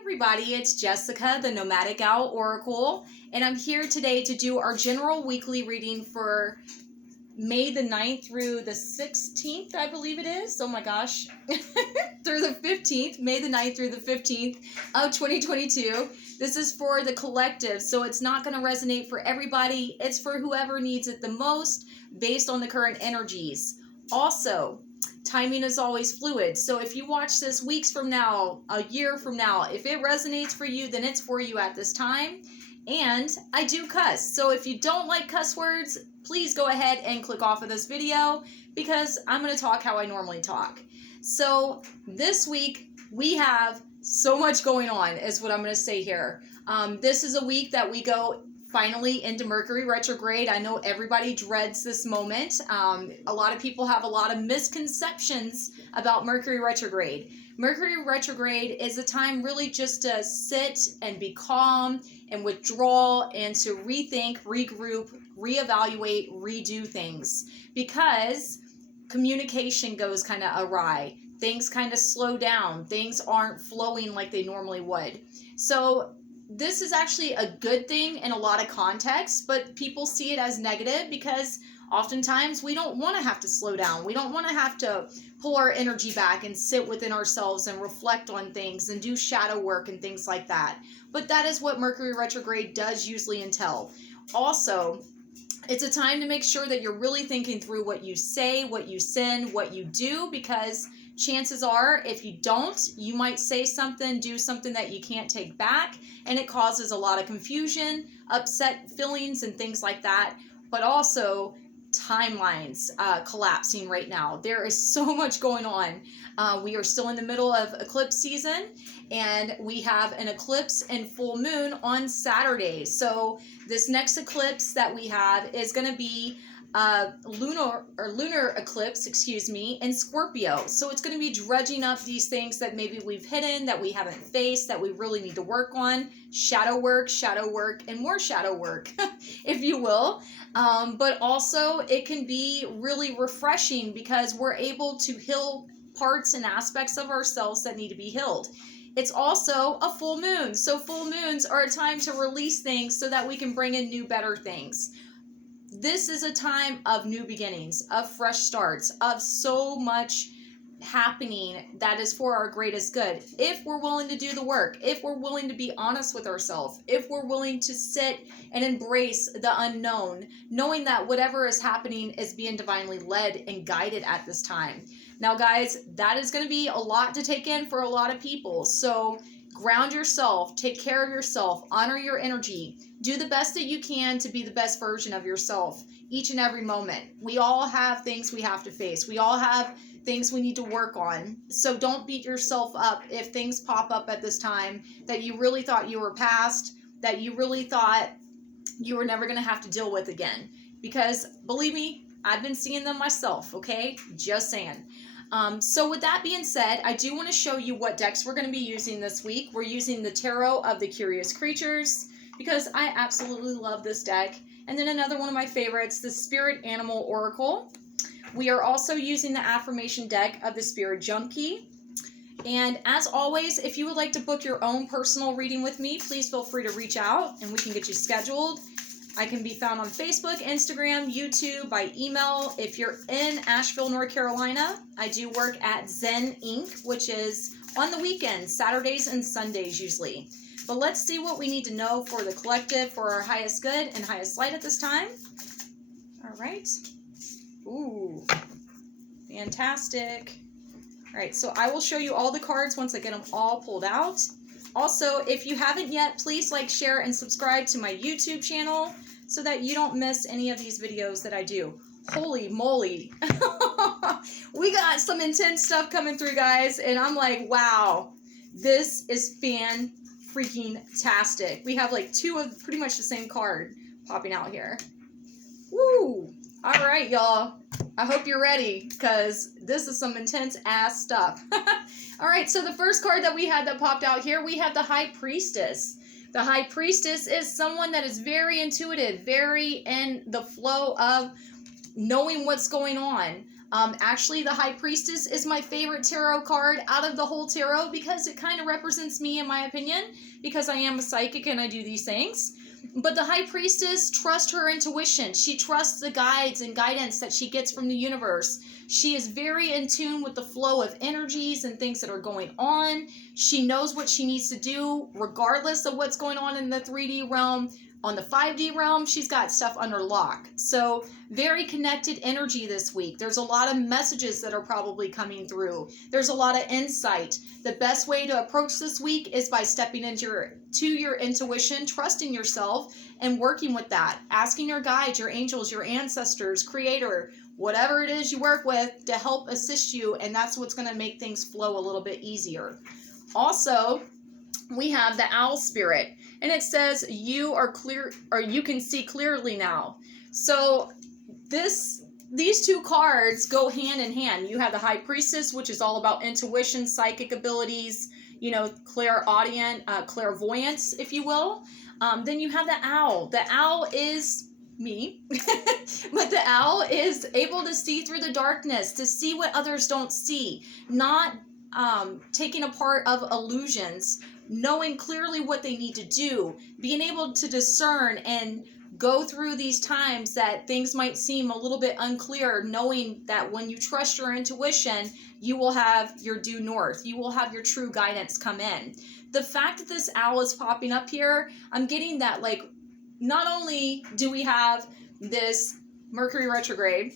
Everybody, it's Jessica, the Nomadic Owl Oracle, and I'm here today to do our general weekly reading for May the 9th through the 16th, I believe it is. Oh my gosh. Through the 15th, May the 9th through the 15th of 2022. This is for the collective, so it's not going to resonate for everybody. It's for whoever needs it the most based on the current energies. Also, timing is always fluid. So if you watch this weeks from now, a year from now, if it resonates for you, then it's for you at this time. And I do cuss. So if you don't like cuss words, please go ahead and click off of this video because I'm going to talk how I normally talk. So this week we have so much going on is what I'm going to say here. This is a week that we go finally into Mercury retrograde. I know everybody dreads this moment. A lot of people have a lot of misconceptions about Mercury retrograde. Mercury retrograde is a time really just to sit and be calm and withdraw and to rethink, regroup, reevaluate, redo things because communication goes kind of awry. Things kind of slow down. Things aren't flowing like they normally would. So this is actually a good thing in a lot of contexts, but people see it as negative because oftentimes we don't want to have to slow down. We don't want to have to pull our energy back and sit within ourselves and reflect on things and do shadow work and things like that. But that is what Mercury retrograde does usually entail. Also, it's a time to make sure that you're really thinking through what you say, what you send, what you do, because chances are, if you don't, you might say something, do something that you can't take back, and it causes a lot of confusion, upset feelings, and things like that. But also, timelines collapsing right now. There is so much going on. We are still in the middle of eclipse season, and we have an eclipse and full moon on Saturday. So this next eclipse that we have is going to be lunar eclipse, in Scorpio. So it's going to be dredging up these things that maybe we've hidden, that we haven't faced, that we really need to work on. Shadow work, and more shadow work, if you will. But also it can be really refreshing because we're able to heal parts and aspects of ourselves that need to be healed. It's also a full moon. So full moons are a time to release things so that we can bring in new, better things. This is a time of new beginnings, of fresh starts, of so much happening that is for our greatest good. If we're willing to do the work, if we're willing to be honest with ourselves, if we're willing to sit and embrace the unknown, knowing that whatever is happening is being divinely led and guided at this time. Now, guys, that is going to be a lot to take in for a lot of people. So ground yourself, take care of yourself, honor your energy, do the best that you can to be the best version of yourself each and every moment. We all have things we have to face. We all have things we need to work on. So don't beat yourself up if things pop up at this time that you really thought you were past, that you really thought you were never going to have to deal with again. Because believe me, I've been seeing them myself, okay? Just saying. So with that being said, I do want to show you what decks we're going to be using this week. We're using the Tarot of the Curious Creatures because I absolutely love this deck. And then another one of my favorites, the Spirit Animal Oracle. We are also using the affirmation deck of the Spirit Junkie. And as always, if you would like to book your own personal reading with me, please feel free to reach out and we can get you scheduled. I can be found on Facebook, Instagram, YouTube, by email. If you're in Asheville, North Carolina, I do work at Zen Inc., which is on the weekends, Saturdays and Sundays usually. But let's see what we need to know for the collective for our highest good and highest light at this time. All right. Ooh, fantastic. All right, so I will show you all the cards once I get them all pulled out. Also, if you haven't yet, please like, share, and subscribe to my YouTube channel so that you don't miss any of these videos that I do. Holy moly. We got some intense stuff coming through, guys, and I'm like, wow, this is fan-freaking-tastic. We have like two of pretty much the same card popping out here. Woo! All right, y'all. I hope you're ready because this is some intense ass stuff. All right, so the first card that we had that popped out here, we have the High Priestess. The High Priestess is someone that is very intuitive, very in the flow of knowing what's going on. Actually, the High Priestess is my favorite tarot card out of the whole tarot because it kind of represents me, in my opinion, because I am a psychic and I do these things. But the High Priestess trusts her intuition. She trusts the guides and guidance that she gets from the universe. She is very in tune with the flow of energies and things that are going on. She knows what she needs to do regardless of what's going on in the 3D realm. On the 5D realm, she's got stuff under lock. So very connected energy this week. There's a lot of messages that are probably coming through. There's a lot of insight. The best way to approach this week is by stepping into your intuition, trusting yourself, and working with that. Asking your guides, your angels, your ancestors, creator, whatever it is you work with to help assist you, and that's what's going to make things flow a little bit easier. Also, we have the owl spirit, and it says you are clear, or you can see clearly now. So these two cards go hand in hand. You have the High Priestess, which is all about intuition, psychic abilities, clairaudient, clairvoyance, if you will. Then you have the owl. The owl is me, but the owl is able to see through the darkness, to see what others don't see, not taking a part of illusions, knowing clearly what they need to do, being able to discern and go through these times that things might seem a little bit unclear, knowing that when you trust your intuition, you will have your due north. You will have your true guidance come in. The fact that this owl is popping up here, I'm getting that, like, not only do we have this Mercury retrograde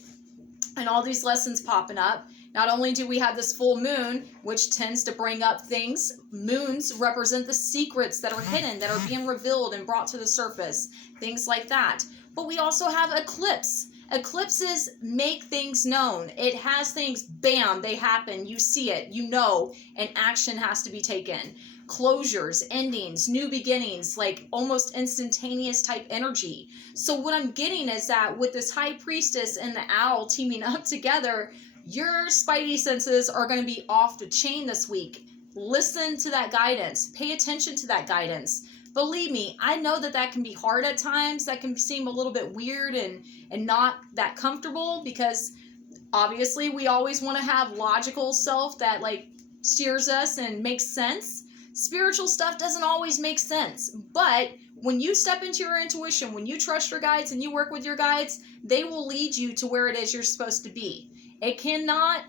and all these lessons popping up, not only do we have this full moon, which tends to bring up things. Moons represent the secrets that are hidden, that are being revealed and brought to the surface, things like that. But we also have eclipse. Eclipses make things known. It has things, bam, they happen. You see it, you know, and action has to be taken. Closures, endings, new beginnings, like almost instantaneous type energy. So what I'm getting is that with this High Priestess and the owl teaming up together, your spidey senses are going to be off the chain this week. Listen to that guidance. Pay attention to that guidance. Believe me, I know that that can be hard at times. That can seem a little bit weird and not that comfortable, because obviously we always want to have logical self that like steers us and makes sense. Spiritual stuff doesn't always make sense, but when you step into your intuition, when you trust your guides and you work with your guides, they will lead you to where it is you're supposed to be. It cannot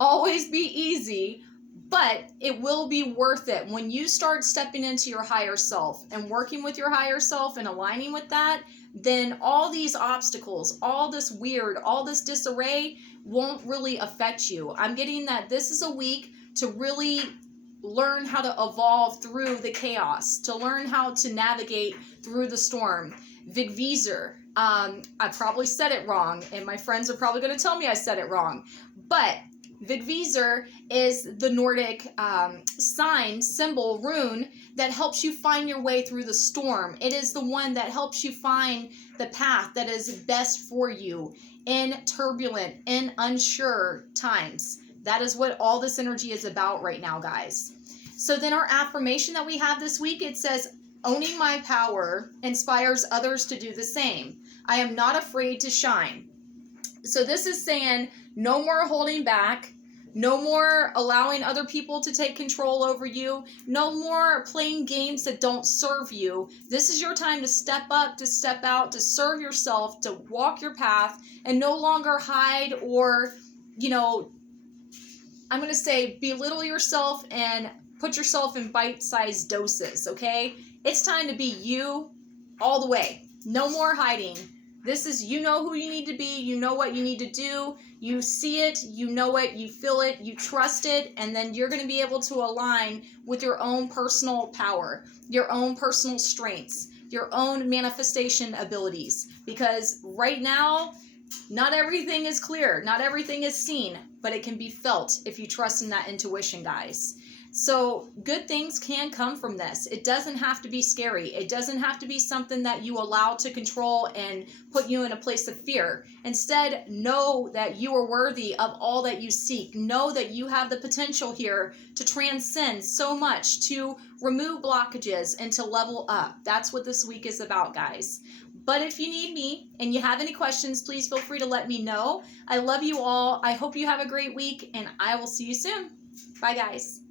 always be easy, but it will be worth it when you start stepping into your higher self and working with your higher self and aligning with that. Then all these obstacles, all this weird, all this disarray won't really affect you. I'm getting that this is a week to really learn how to evolve through the chaos, to learn how to navigate through the storm. Vigvisor. I probably said it wrong, and my friends are probably going to tell me I said it wrong. But Vigvisor is the Nordic sign, symbol, rune that helps you find your way through the storm. It is the one that helps you find the path that is best for you in turbulent and unsure times. That is what all this energy is about right now, guys. So then our affirmation that we have this week, it says, owning my power inspires others to do the same. I am not afraid to shine. So this is saying no more holding back, no more allowing other people to take control over you, no more playing games that don't serve you. This is your time to step up, to step out, to serve yourself, to walk your path, and no longer hide or, I'm going to say belittle yourself and put yourself in bite-sized doses, okay? It's time to be you all the way. No more hiding. This is, you know who you need to be. You know what you need to do. You see it. You know it. You feel it. You trust it. And then you're going to be able to align with your own personal power, your own personal strengths, your own manifestation abilities. Because right now, not everything is clear. Not everything is seen. But it can be felt if you trust in that intuition, guys. So good things can come from this. It doesn't have to be scary. It doesn't have to be something that you allow to control and put you in a place of fear. Instead, know that you are worthy of all that you seek. Know that you have the potential here to transcend so much, to remove blockages and to level up. That's what this week is about, guys. But if you need me and you have any questions, please feel free to let me know. I love you all. I hope you have a great week, and I will see you soon. Bye, guys.